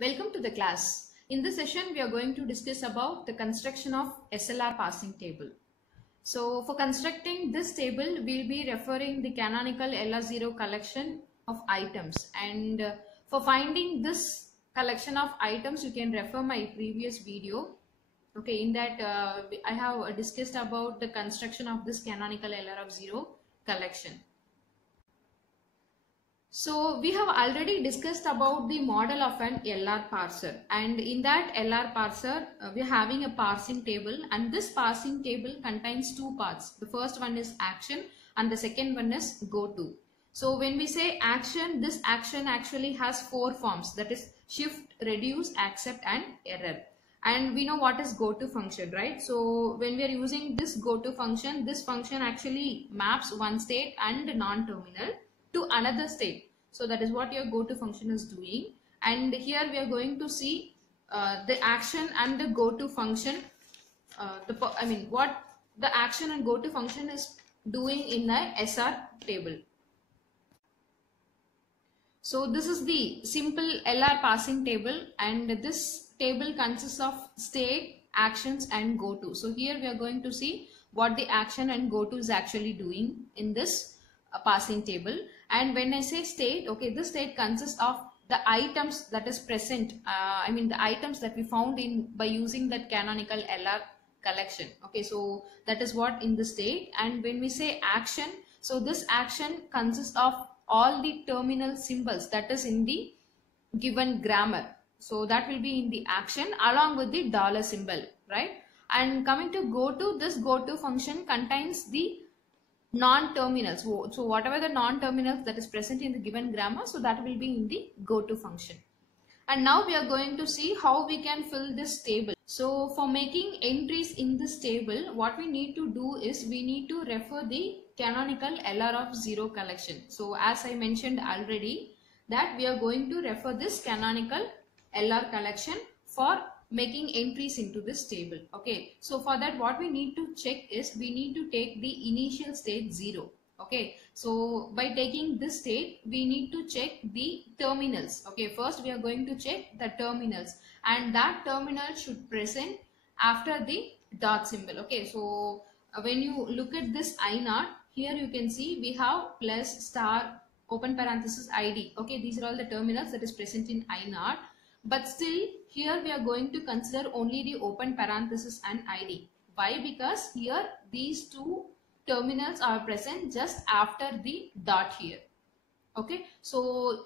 Welcome to the class. In this session, we are going to discuss about the construction of SLR parsing table. So for constructing this table, we'll be referring the canonical LR0 collection of items. And for finding this collection of items, you can refer my previous video. Okay, in that I have discussed about the construction of this canonical LR0 collection. So we have already discussed about the model of an LR parser, and in that LR parser we are having a parsing table, and this parsing table contains two parts. The first one is action and the second one is go to. So when we say action, this action actually has four forms, that is shift, reduce, accept and error. And we know what is go to function, right? So when we are using this go to function, this function actually maps one state and non-terminal to another state. So that is what your go to function is doing. And here we are going to see the action and the go to function, what the action and go to function is doing in the SR table. So this is the simple LR parsing table, and this table consists of state, actions and go to. So here we are going to see what the action and go to is actually doing in this parsing table. And when I say state, okay, this state consists of the items that is present, the items that we found in by using that canonical LR collection. Okay, so that is what in the state. And when we say action, so this action consists of all the terminal symbols that is in the given grammar. So that will be in the action along with the dollar symbol, right? And coming to go to, this go to function contains the non-terminals. So whatever the non-terminals that is present in the given grammar, so that will be in the go to function. And now we are going to see how we can fill this table. So for making entries in this table, what we need to do is we need to refer the canonical LR0 collection. So as I mentioned already, that we are going to refer this canonical LR collection for making entries into this table. Okay, so for that what we need to check is we need to take the initial state 0. Okay, so by taking this state we need to check the terminals. Okay, first we are going to check the terminals, and that terminal should present after the dot symbol. Okay, so when you look at this I0, here you can see we have plus, star, open parenthesis, ID. Okay, these are all the terminals that is present in I0. But still here we are going to consider only the open parenthesis and ID. Why? Because here these two terminals are present just after the dot here. Okay, so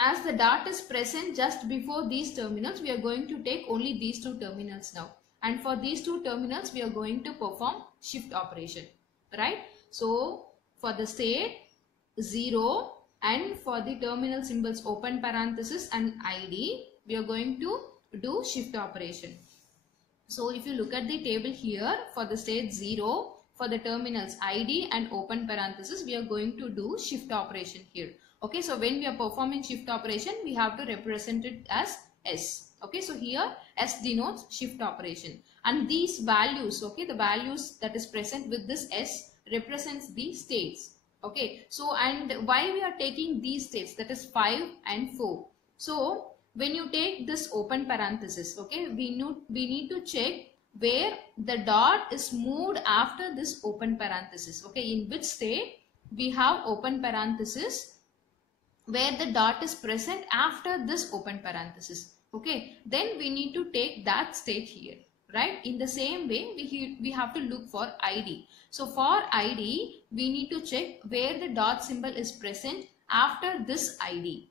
as the dot is present just before these terminals, we are going to take only these two terminals now. And for these two terminals we are going to perform shift operation, right? So for the state 0 and for the terminal symbols open parenthesis and ID, we are going to do shift operation. So if you look at the table here, for the state 0, for the terminals ID and open parenthesis, we are going to do shift operation here. Okay, so when we are performing shift operation, we have to represent it as S. Okay, so here S denotes shift operation, and these values, okay, the values that is present with this S represents the states. Okay, so and why we are taking these states, that is 5 and 4. So when you take this open parenthesis, okay, we need to check where the dot is moved after this open parenthesis. Okay, in which state we have open parenthesis, where the dot is present after this open parenthesis. Okay, then we need to take that state here, right? In the same way we have to look for ID. So for ID we need to check where the dot symbol is present after this ID.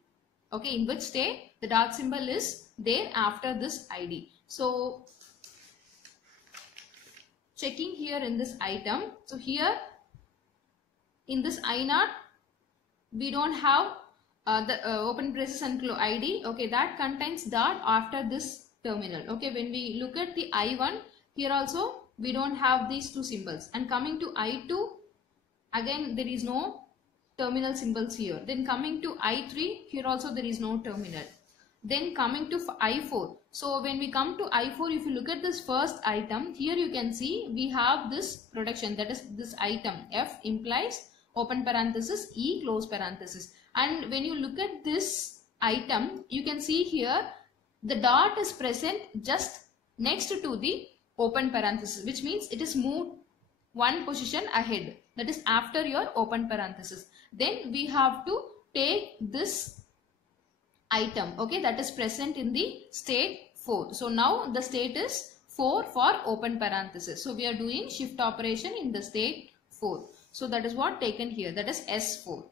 Okay, in which state the dot symbol is there after this ID. So checking here in this item, so here in this I0 we don't have the open braces and close ID. Okay, that contains dot after this terminal. Okay, when we look at the I1, here also we don't have these two symbols, and coming to I2, again there is no terminal symbols here. Then coming to I3, here also there is no terminal. Then coming to I4, so when we come to I4, if you look at this first item, here you can see we have this production, that is this item F implies open parenthesis E close parenthesis, and when you look at this item, you can see here the dot is present just next to the open parenthesis, which means it is moved one position ahead, that is after your open parenthesis. Then we have to take this item, okay, that is present in the state 4. So now the state is 4 for open parenthesis. So we are doing shift operation in the state 4. So that is what taken here, that is S4.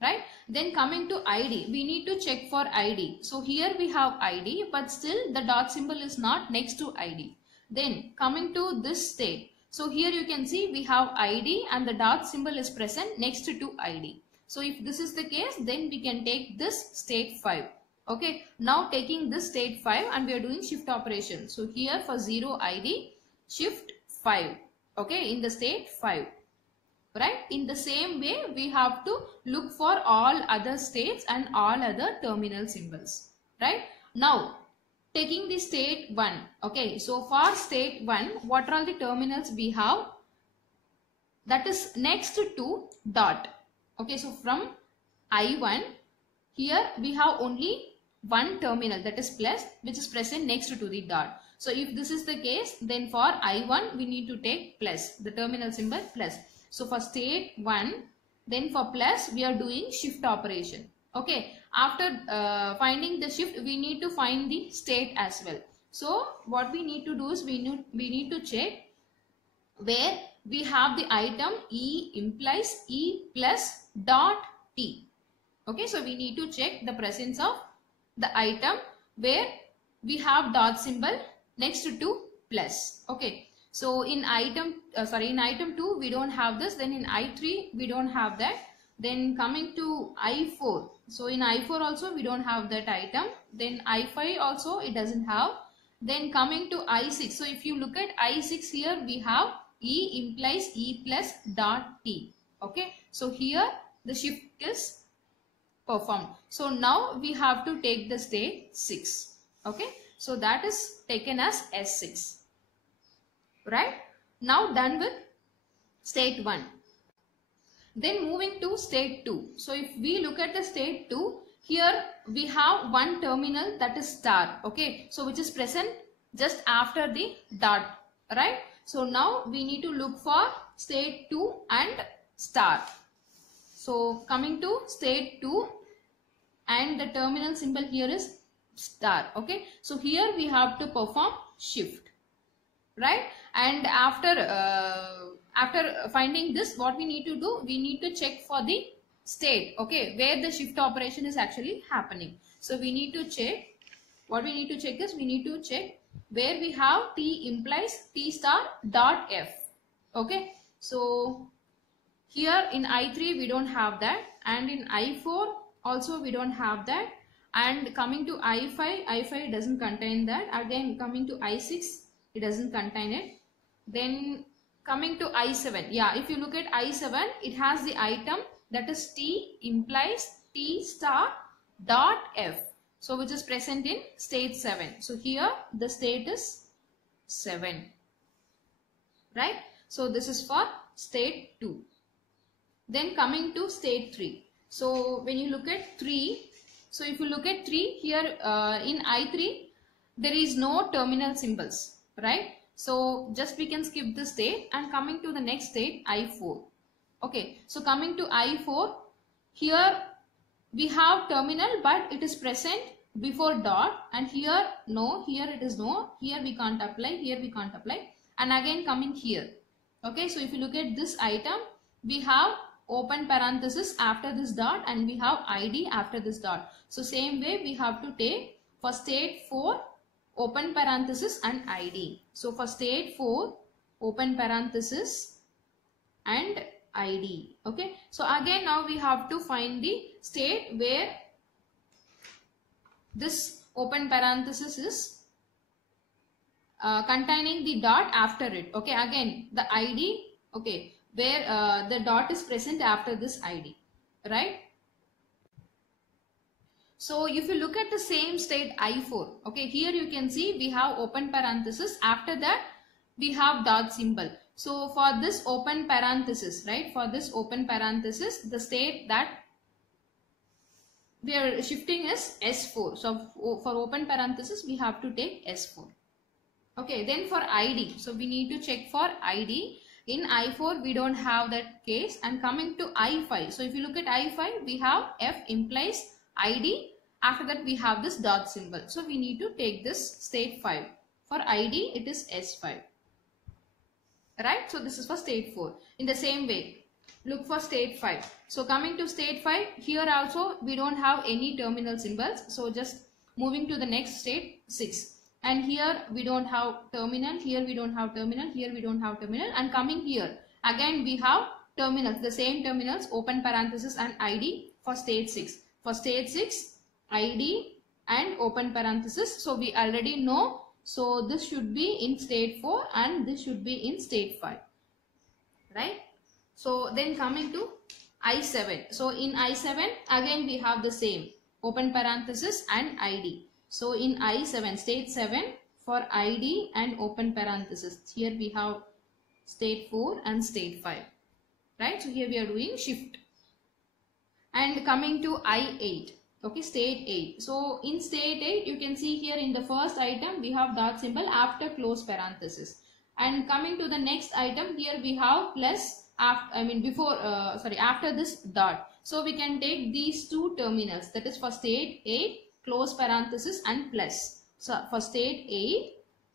Right? Then coming to ID, we need to check for ID. So here we have ID, but still the dot symbol is not next to ID. Then coming to this state. So here you can see we have ID and the dot symbol is present next to ID. So if this is the case, then we can take this state 5. Okay. Now taking this state 5 and we are doing shift operation. So here for 0 ID, shift 5. Okay. In the state 5. Right? In the same way, we have to look for all other states and all other terminal symbols. Right? Now, taking the state 1. Okay. So for state 1, what are all the terminals we have? That is next to dot. Okay. So from I1, here we have only one terminal, that is plus, which is present next to the dot. So if this is the case, then for I1, we need to take plus, the terminal symbol plus. So for state 1, then for plus, we are doing shift operation. Okay. After finding the shift, we need to find the state as well. So what we need to do is we need to check where we have the item E implies E plus dot T. Okay. So we need to check the presence of the item where we have dot symbol next to plus. Okay. So in item 2 we don't have this, then in I3 we don't have that. Then coming to I4, so in I4 also we don't have that item. Then I5 also it doesn't have. Then coming to I6, so if you look at I6 here we have E implies E plus dot T. Okay, so here the shift is performed. So now we have to take the state 6. Okay, so that is taken as S6. Right? Now done with state 1. Then moving to state 2. So if we look at the state 2, here we have one terminal, that is star. Okay. So which is present just after the dot. Right? So now we need to look for state 2 and star. So coming to state 2 and the terminal symbol here is star. Okay. So here we have to perform shift. Right? And after finding this, what we need to do, we need to check for the state, okay, where the shift operation is actually happening. So we need to check, what we need to check is, we need to check where we have T implies T star dot F. Okay. So here in I3 we don't have that, and in I4 also we don't have that, and coming to I5 doesn't contain that. Again coming to I6, it doesn't contain it. Then coming to I7, yeah, if you look at I7, it has the item that is T implies T star dot F. So which is present in state 7. So here the state is 7. Right? So this is for state 2. Then coming to state 3. So when you look at 3, so if you look at 3 here in I3, there is no terminal symbols. Right? So just we can skip the state and coming to the next state I4. Okay. So coming to I4, here we have terminal but it is present before dot, and here no, here it is no, here we can't apply, here we can't apply, and again coming here. Okay. So if you look at this item, we have open parenthesis after this dot and we have ID after this dot. So same way we have to take for state 4 open parenthesis and ID. So for state 4 open parenthesis and ID. Okay. So again now we have to find the state where this open parenthesis is containing the dot after it. Okay. Again the ID. Okay. Where the dot is present after this ID. Right. So if you look at the same state I4, okay, here you can see we have open parenthesis. After that, we have dot symbol. So for this open parenthesis, right, for this open parenthesis, the state that we are shifting is S4. So for open parenthesis, we have to take S4. Okay, then for ID, so we need to check for ID. In I4, we don't have that case. And coming to I5, so if you look at I5, we have F implies ID. After that, we have this dot symbol. So we need to take this state 5. For ID, it is S5. Right? So this is for state 4. In the same way, look for state 5. So coming to state 5, here also we don't have any terminal symbols. So just moving to the next state 6. And here we don't have terminal, here we don't have terminal, here we don't have terminal. And coming here, again we have terminals, the same terminals, open parenthesis and ID for state 6. For state 6, ID and open parenthesis. So we already know. So this should be in state 4 and this should be in state 5. Right? So then coming to I7. So in I7, again we have the same, open parenthesis and ID. So in I7, state 7 for ID and open parenthesis. Here we have state 4 and state 5. Right? So here we are doing shift. And coming to I8. Okay, state 8. So in state 8, you can see here in the first item, we have dot symbol after close parenthesis. And coming to the next item, here we have plus, after this dot. So we can take these two terminals, that is for state 8, close parenthesis and plus. So for state 8,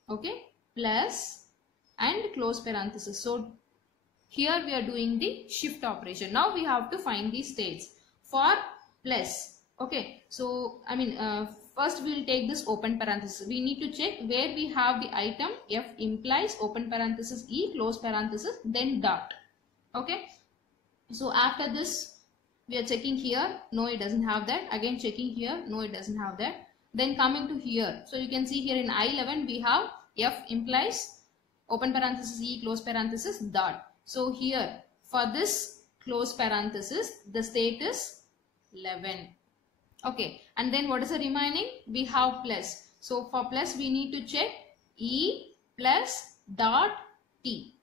okay, plus and close parenthesis. So here we are doing the shift operation. Now we have to find the states. For plus, okay, so first we will take this open parenthesis. We need to check where we have the item. F implies open parenthesis E, close parenthesis, then dot. Okay, so after this we are checking here. No, it doesn't have that. Again checking here. No, it doesn't have that. Then coming to here. So you can see here in I11 we have F implies open parenthesis E, close parenthesis, dot. So here for this close parenthesis, the state is 11. Okay, and then what is the remaining? We have plus. So for plus we need to check E plus dot T.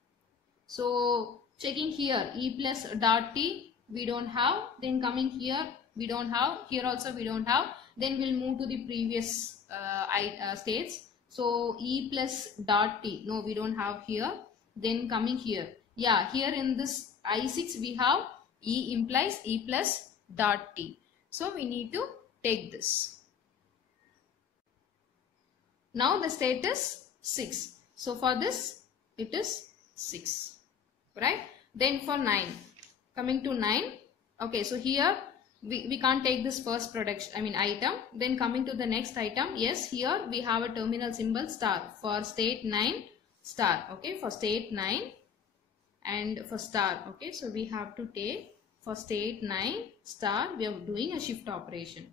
So checking here, E plus dot T we don't have. Then coming here we don't have. Here also we don't have. Then we'll move to the previous states. So E plus dot T, no, we don't have here. Then coming here, yeah, here in this I6 we have E implies E plus dot T. So we need to take this. Now the state is 6. So for this it is 6. Right? Then for 9. Coming to 9. Okay, so here we can't take this first item. Then coming to the next item. Yes, here we have a terminal symbol star for state 9 star. Okay, for state 9 and for star. Okay, so we have to take for state 9 star, we are doing a shift operation,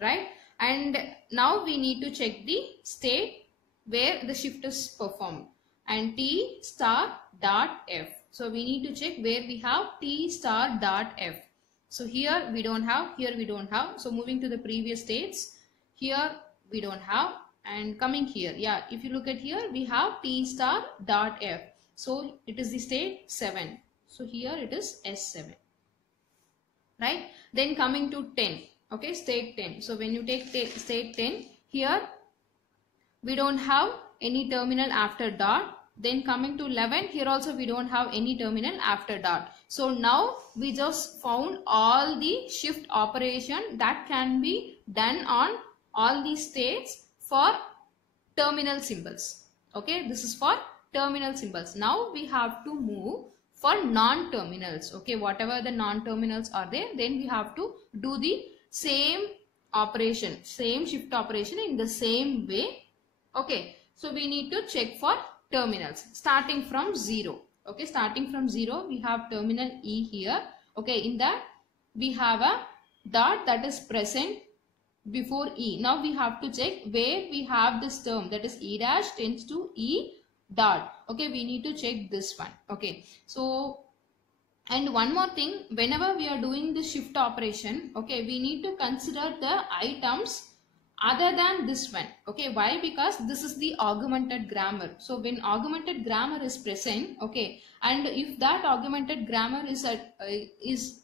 right? And now we need to check the state where the shift is performed, and T star dot F. So we need to check where we have T star dot F. So here we don't have, here we don't have. So moving to the previous states, here we don't have, and coming here, yeah, if you look at here, we have T star dot F. So it is the state 7. So here it is S7. Right? Then coming to 10. Okay, state 10. So when you take state 10, here we don't have any terminal after dot. Then coming to 11, here also we don't have any terminal after dot. So now we just found all the shift operation that can be done on all these states for terminal symbols. Okay, this is for terminal symbols. Now we have to move for non-terminals. Okay, whatever the non-terminals are there, then we have to do the same operation, same shift operation in the same way. Okay, so we need to check for terminals starting from 0. Okay, starting from 0, we have terminal E here. Okay, in that we have a dot that is present before E. Now we have to check where we have this term, that is E dash tends to E dot. Okay, we need to check this one. Okay, so and one more thing, whenever we are doing the shift operation, okay, we need to consider the items other than this one. Okay, why? Because this is the augmented grammar. So when augmented grammar is present, okay, and if that augmented grammar is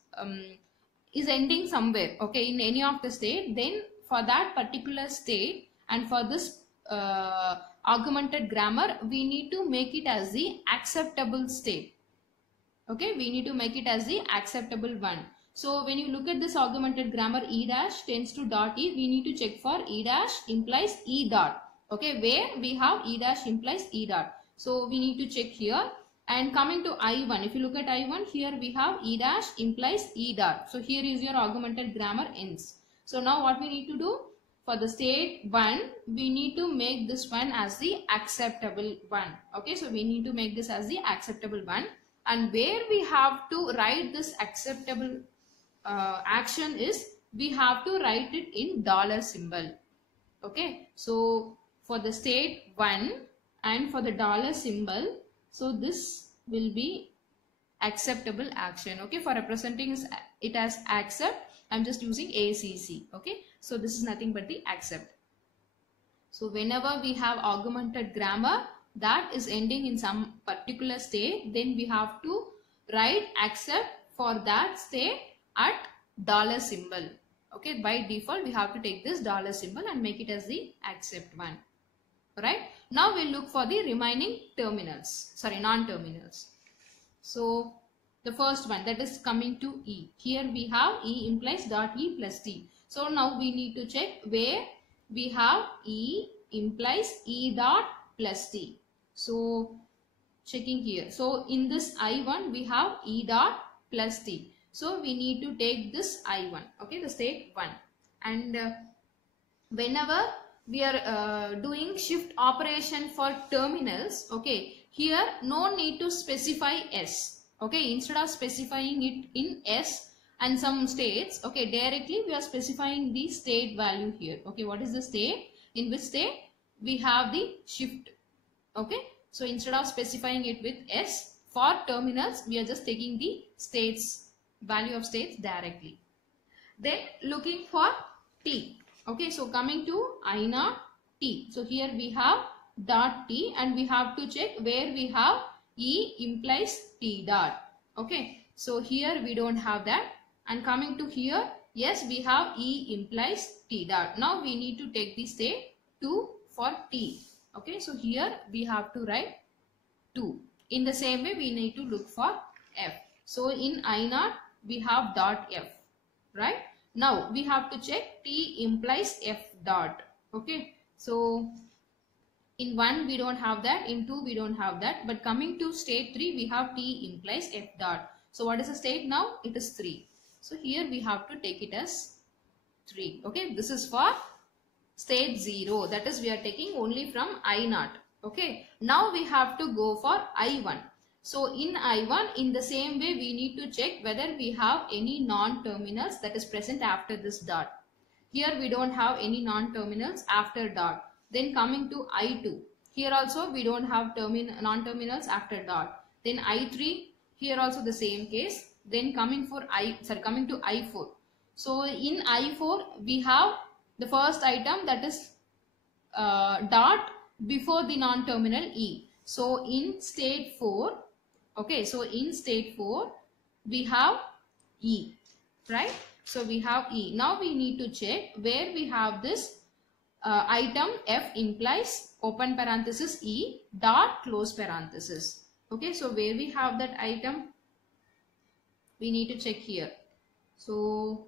is ending somewhere, okay, in any of the state, then for that particular state and for this augmented grammar, we need to make it as the acceptable state. Okay, we need to make it as the acceptable one. So when you look at this augmented grammar, E dash tends to dot E, we need to check for E dash implies E dot. Okay, where we have E dash implies E dot. So we need to check here. And coming to I1, if you look at I1, here we have E dash implies E dot. So here is your augmented grammar ends. So now what we need to do? For the state 1, we need to make this one as the acceptable one. Okay, so we need to make this as the acceptable one. And where we have to write this acceptable action is, we have to write it in dollar symbol. Okay, so for the state 1 and for the dollar symbol, so this will be acceptable action. Okay, for representing it as accept, I'm just using ACC. Okay, so this is nothing but the accept. So whenever we have augmented grammar that is ending in some particular state, then we have to write accept for that state at dollar symbol. Okay, by default we have to take this dollar symbol and make it as the accept one. Alright, now we'll look for the remaining terminals, sorry, non-terminals. So the first one, that is coming to E. Here we have E implies dot E plus T. So now we need to check where we have E implies E dot plus T. So checking here. So in this I1 we have E dot plus T. So we need to take this I1, okay, the state 1. And whenever we are doing shift operation for terminals, okay, here no need to specify S. Okay, instead of specifying it in S and some states, okay, directly we are specifying the state value here. Okay, what is the state? In which state we have the shift. Okay, so instead of specifying it with S, for terminals we are just taking the states, value of states directly. Then looking for T. Okay, so coming to I0 T. So here we have dot T and we have to check where we have E implies T dot. Okay, so here we don't have that. And coming to here, yes, we have E implies T dot. Now we need to take the state 2 for T. Okay, so here we have to write 2. In the same way, we need to look for F. So in I0 we have dot F, right? Now we have to check T implies F dot. Okay, so in 1 we don't have that, in 2 we don't have that, but coming to state 3 we have T implies F dot. So what is the state now? It is 3. So here we have to take it as 3. Okay, this is for state 0, that is we are taking only from I0. Okay, now we have to go for I1. So in I1, in the same way we need to check whether we have any non-terminals that is present after this dot. Here we don't have any non-terminals after dot. Then coming to I2, here also we don't have non-terminals after dot. Then I3, here also the same case. Then coming to I4. So in I4 we have the first item, that is dot before the non-terminal E. So in state 4, okay, so in state 4 we have E, right? So we have E. Now we need to check where we have this item F implies open parenthesis E dot close parenthesis. Okay, so where we have that item, we need to check here. So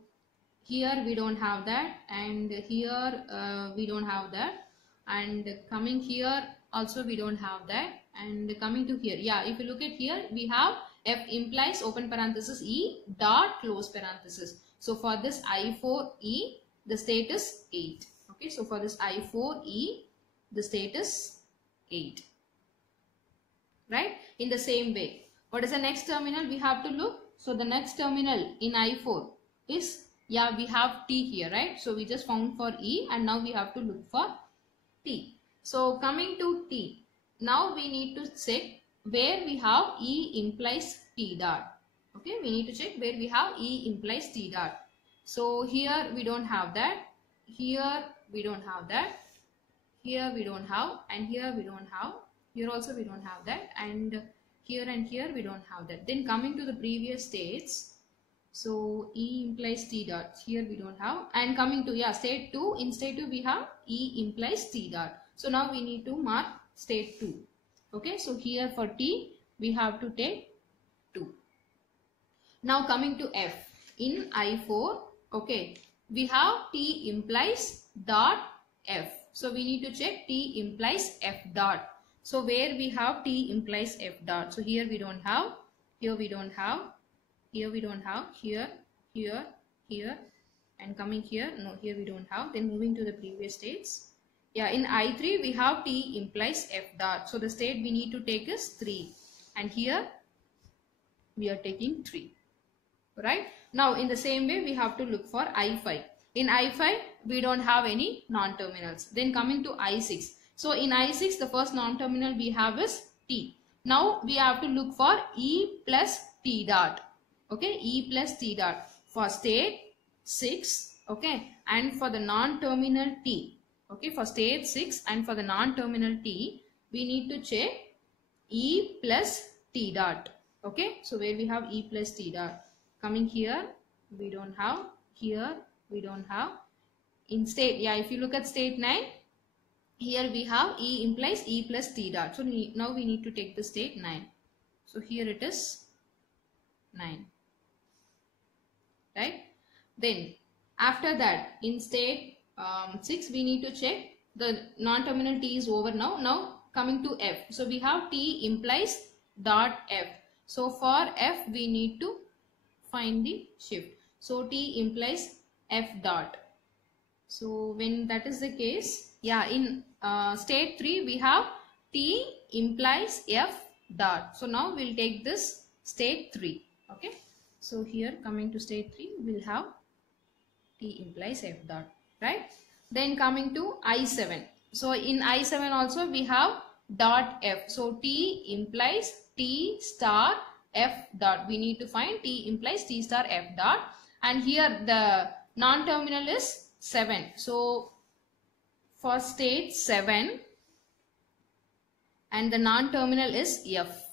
here we don't have that, and here we don't have that, and coming here also we don't have that, and coming to here, yeah, if you look at here we have F implies open parenthesis E dot close parenthesis. So for this I4E the state is 8. Okay, so for this I4E the state is 8, right? In the same way, what is the next terminal we have to look? So the next terminal in I4 is, yeah, we have T here, right? So we just found for E and now we have to look for T. So coming to T, now we need to check where we have E implies T dot. Okay, we need to check where we have E implies T dot. So here we don't have that, here we don't have that, here we don't have, and here we don't have, here also we don't have that, and here we don't have that. Then coming to the previous states, So E implies T dot. Here we don't have. And coming to, yeah, state 2. In state 2 we have E implies T dot. So now we need to mark state 2. Okay, so here for T we have to take 2. Now coming to F. In I4, okay, we have T implies dot F. So we need to check T implies F dot. So where we have T implies F dot. So here we don't have, here we don't have, here we don't have, here, here, here, and coming here, no, here we don't have. Then moving to the previous states. Yeah, in I3 we have T implies F dot. So the state we need to take is 3. And here we are taking 3. Right? Now in the same way we have to look for I5. In I5 we don't have any non-terminals. Then coming to I6. So in I6 the first non-terminal we have is T. Now we have to look for E plus T dot. Okay, E plus T dot for state 6. Okay, and for the non-terminal T. Okay, for state 6 and for the non-terminal T we need to check E plus T dot. Okay, so where we have E plus T dot. Coming here we don't have, here we don't have. In state, yeah, if you look at state 9, here we have E implies E plus T dot. So now we need to take the state 9. So here it is 9. Right? Then after that in state 6 we need to check the non-terminal T is over now. Now coming to F. So we have T implies dot F. So for F we need to find the shift. So T implies F dot. So when that is the case, yeah, in state 3 we have T implies F dot. So now we'll take this state 3. Okay. So here coming to state 3 we'll have T implies F dot. Right. Then coming to I7. So in I7 also we have dot F. So T implies T star F dot. We need to find T implies T star F dot. And here the non-terminal is 7. So for state 7 and the non-terminal is F.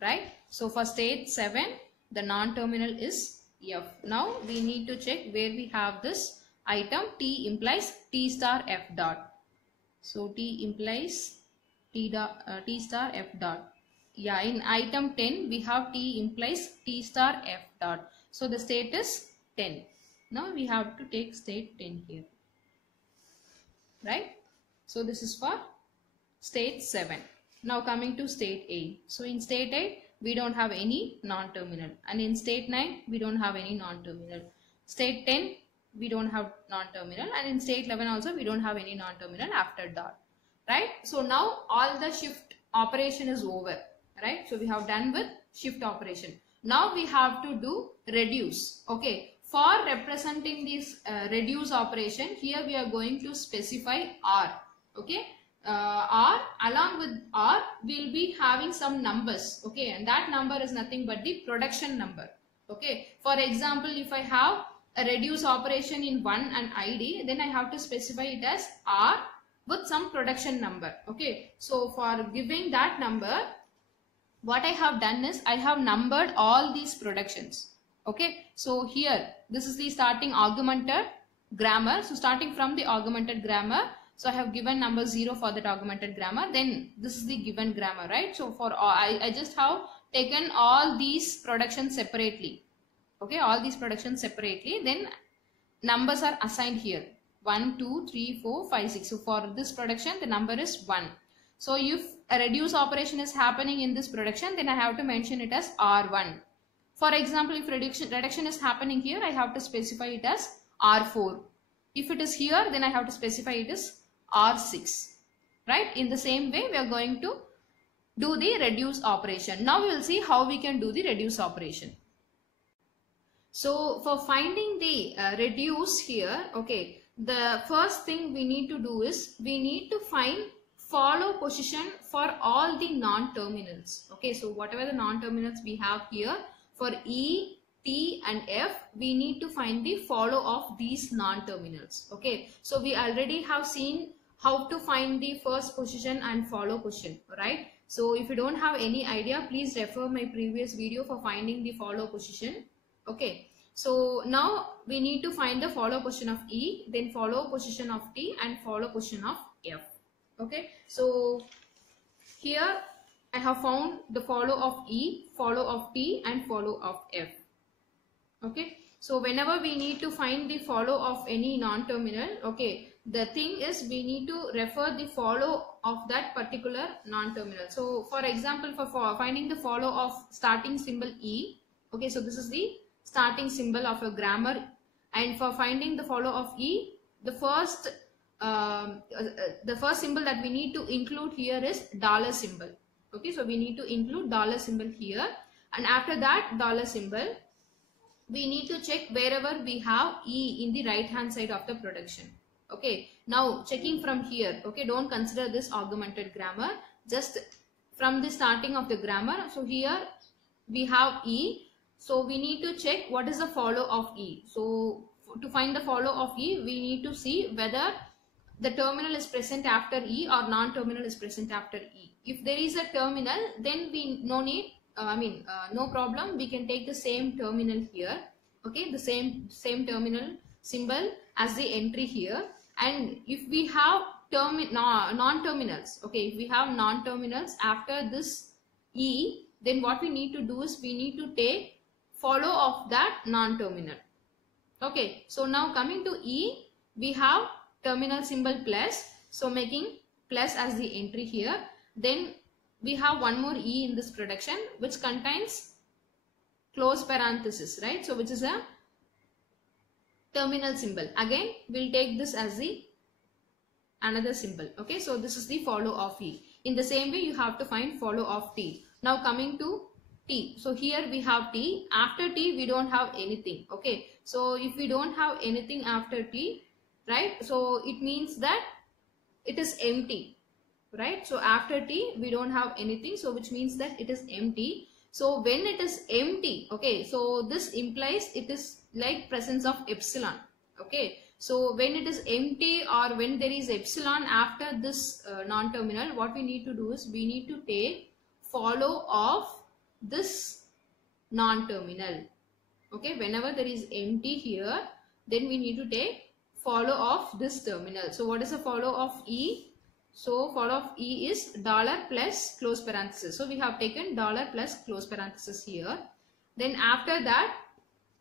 Right. So for state 7 the non-terminal is F. Now we need to check where we have this item T implies T star F dot. So T implies T star F dot. Yeah, in item 10 we have T implies T star F dot. So the state is 10. Now we have to take state 10 here. Right? So this is for state 7. Now coming to state 8. So in state 8 we don't have any non-terminal. And in state 9 we don't have any non-terminal. State 10 we don't have non-terminal. And in state 11 also we don't have any non-terminal after dot. Right? So now all the shift operation is over. Right? So we have done with shift operation. Now we have to do reduce. Okay. For representing this reduce operation, here we are going to specify R. Okay. R, along with R will be having some numbers. Okay. And that number is nothing but the production number. Okay. For example, if I have a reduce operation in 1 and ID, then I have to specify it as R with some production number. Okay. So for giving that number, what I have done is I have numbered all these productions. Okay. So here this is the starting augmented grammar. So starting from the augmented grammar. So I have given number 0 for that augmented grammar. Then this is the given grammar, right? So for I just have taken all these productions separately. Okay. All these productions separately. Then numbers are assigned here. 1, 2, 3, 4, 5, 6. So for this production the number is 1. So if a reduce operation is happening in this production, then I have to mention it as R1. For example, if reduction is happening here, I have to specify it as R4. If it is here, then I have to specify it as R6. Right? In the same way, we are going to do the reduce operation. Now we will see how we can do the reduce operation. So for finding the reduce here, okay, the first thing we need to do is we need to find follow position for all the non-terminals. Okay, so whatever the non-terminals we have here, for E, T and F, we need to find the follow of these non-terminals. Okay, so we already have seen how to find the first position and follow position, right? So if you don't have any idea, please refer my previous video for finding the follow position. Okay, so now we need to find the follow position of E, then follow position of T and follow position of F. Okay, so here I have found the follow of E, follow of T and follow of F. Okay, so whenever we need to find the follow of any non-terminal, okay, the thing is we need to refer the follow of that particular non-terminal. So for example, for finding the follow of starting symbol E, okay, so this is the starting symbol of a grammar, and for finding the follow of E, the first symbol that we need to include here is dollar symbol. Okay, so we need to include dollar symbol here, and after that dollar symbol we need to check wherever we have E in the right hand side of the production. Okay, now checking from here, okay, don't consider this augmented grammar, just from the starting of the grammar. So here we have E, so we need to check what is the follow of E. So to find the follow of E, we need to see whether the terminal is present after E or non-terminal is present after E. If there is a terminal, then we no problem, we can take the same terminal here, okay, the same terminal symbol as the entry here. And if we have non-terminals, okay, if we have non-terminals after this E, then what we need to do is we need to take follow of that non-terminal. Okay, so now coming to E, we have terminal symbol plus, so making plus as the entry here. Then we have one more E in this production which contains close parenthesis, right? So which is a terminal symbol. Again, we'll take this as the another symbol. Okay, so this is the follow of E. In the same way, you have to find follow of T. Now coming to T. So here we have T. After T, we don't have anything. Okay, so if we don't have anything after T, right? So it means that it is empty. Right, so after T we don't have anything, so which means that it is empty. So when it is empty, okay, so this implies it is like presence of epsilon. Okay, so when it is empty or when there is epsilon after this non-terminal, what we need to do is we need to take follow of this non-terminal. Okay, whenever there is empty here, then we need to take follow of this terminal. So what is the follow of E? So follow of E is dollar plus close parenthesis. So we have taken dollar plus close parenthesis here. Then after that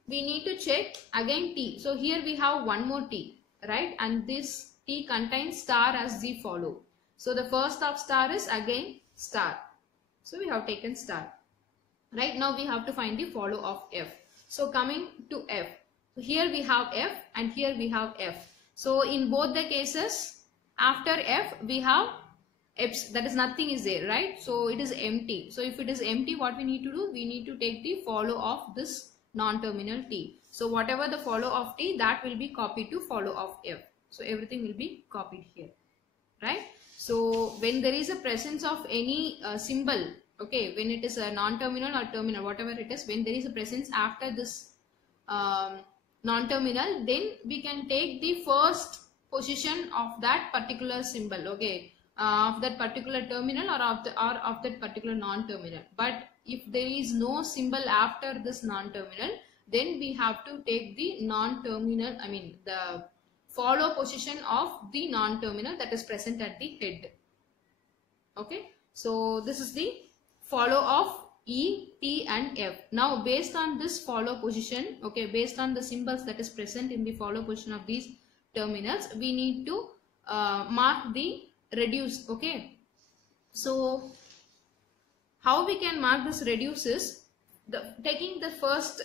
we need to check again T. So here we have one more T, right? And this T contains star as the follow. So the first of star is again star. So we have taken star. Right, now we have to find the follow of F. So coming to F. So here we have F and here we have F. So in both the cases, after F we have F, that is nothing is there, right? So it is empty. So if it is empty, what we need to do? We need to take the follow of this non-terminal T. So whatever the follow of T, that will be copied to follow of F. So everything will be copied here, right? So when there is a presence of any symbol, okay, when it is a non-terminal or terminal, whatever it is, when there is a presence after this non-terminal, then we can take the first position of that particular symbol, okay, of that particular terminal or of that particular non-terminal. But if there is no symbol after this non-terminal, then we have to take the non-terminal, the follow position of the non-terminal that is present at the head. Okay, so this is the follow of E, T and F. Now based on this follow position, okay, based on the symbols that is present in the follow position of these terminals, we need to mark the reduce. Okay, so how we can mark this reduce is taking the first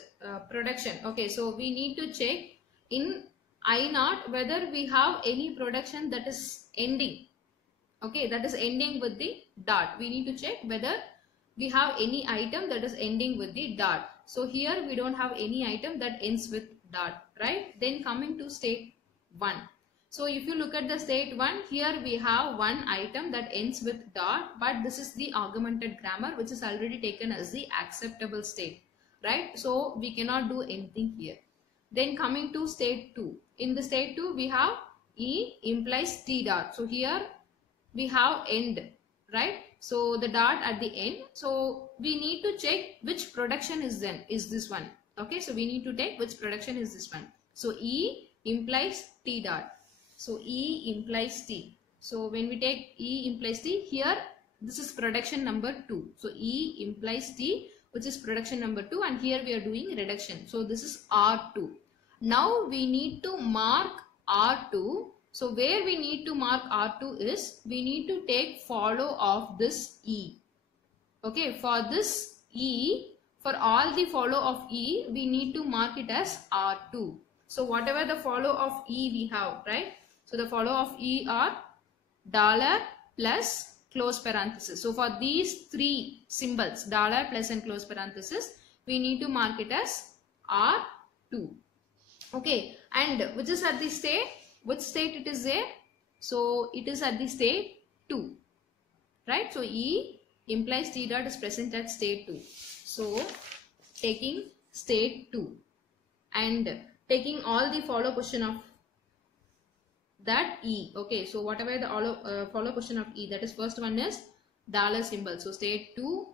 production. Okay, so we need to check in I0 whether we have any production that is ending, okay, that is ending with the dot. We need to check whether we have any item that is ending with the dot. So here we don't have any item that ends with dot, right? Then coming to state 1. So if you look at the state 1, here we have one item that ends with dot, but this is the augmented grammar which is already taken as the acceptable state, right? So we cannot do anything here. Then coming to state 2. In the state 2 we have E implies T dot. So here we have end, right? So the dot at the end. So we need to check which production is this one. Okay, so we need to take which production is this one. So E implies T dot. So E implies T. So when we take E implies T, here this is production number 2. So E implies T, which is production number 2, and here we are doing reduction. So this is R2. Now we need to mark R2. So where we need to mark R2 is, we need to take follow of this E. Okay, for this E, for all the follow of E, we need to mark it as R2. So whatever the follow of E we have, right? So the follow of E are dollar plus close parenthesis. So for these three symbols, dollar plus and close parenthesis, we need to mark it as R2. Okay, and which is at the state, which state it is there? So it is at the state 2, right? So E implies T dot is present at state 2. So taking state 2 and taking all the follow position of that E. Okay, so whatever the follow position of E, that is first one is dollar symbol. So state 2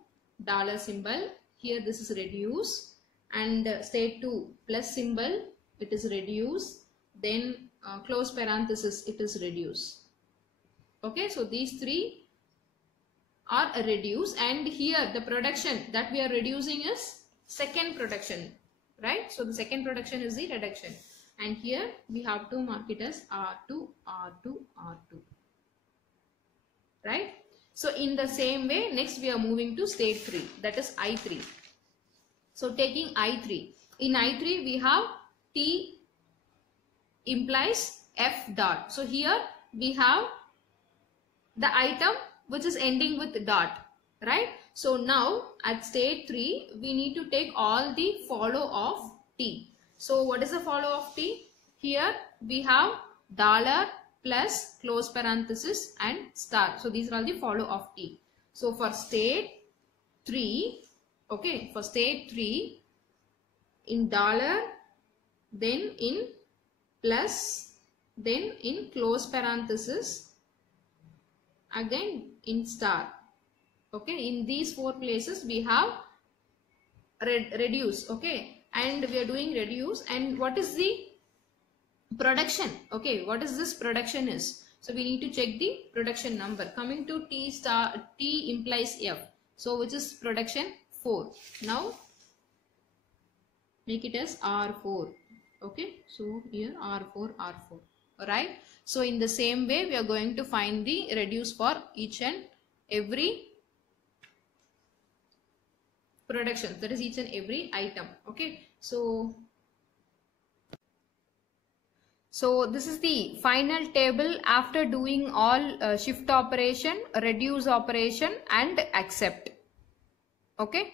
dollar symbol, here this is reduce, and state 2 plus symbol, it is reduce, then close parenthesis, it is reduce. Okay, so these three are reduce, and here the production that we are reducing is second production, right? So the second production is the reduction, and here we have to mark it as R2, R2, R2, right? So in the same way, next we are moving to state 3, that is I3. So taking I3, in I3 we have T implies F dot. So here we have the item which is ending with dot, right? So now at state 3, we need to take all the follow of T. So what is the follow of T? Here we have dollar plus close parenthesis and star. So these are all the follow of T. So for state 3, okay, for state 3, in dollar, then in plus, then in close parenthesis, again in star. Okay, in these 4 places we have reduce. Okay, and we are doing reduce, and what is the production? Okay, what is this production is? So we need to check the production number. Coming to T star, T implies F. So which is production 4. Now make it as R4. Okay, so here R4, R4. Alright. So in the same way, we are going to find the reduce for each and every production, that is each and every item. Okay, so this is the final table after doing all shift operation, reduce operation and accept. Okay,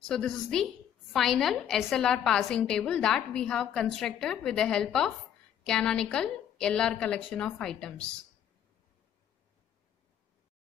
so this is the final SLR parsing table that we have constructed with the help of canonical LR collection of items.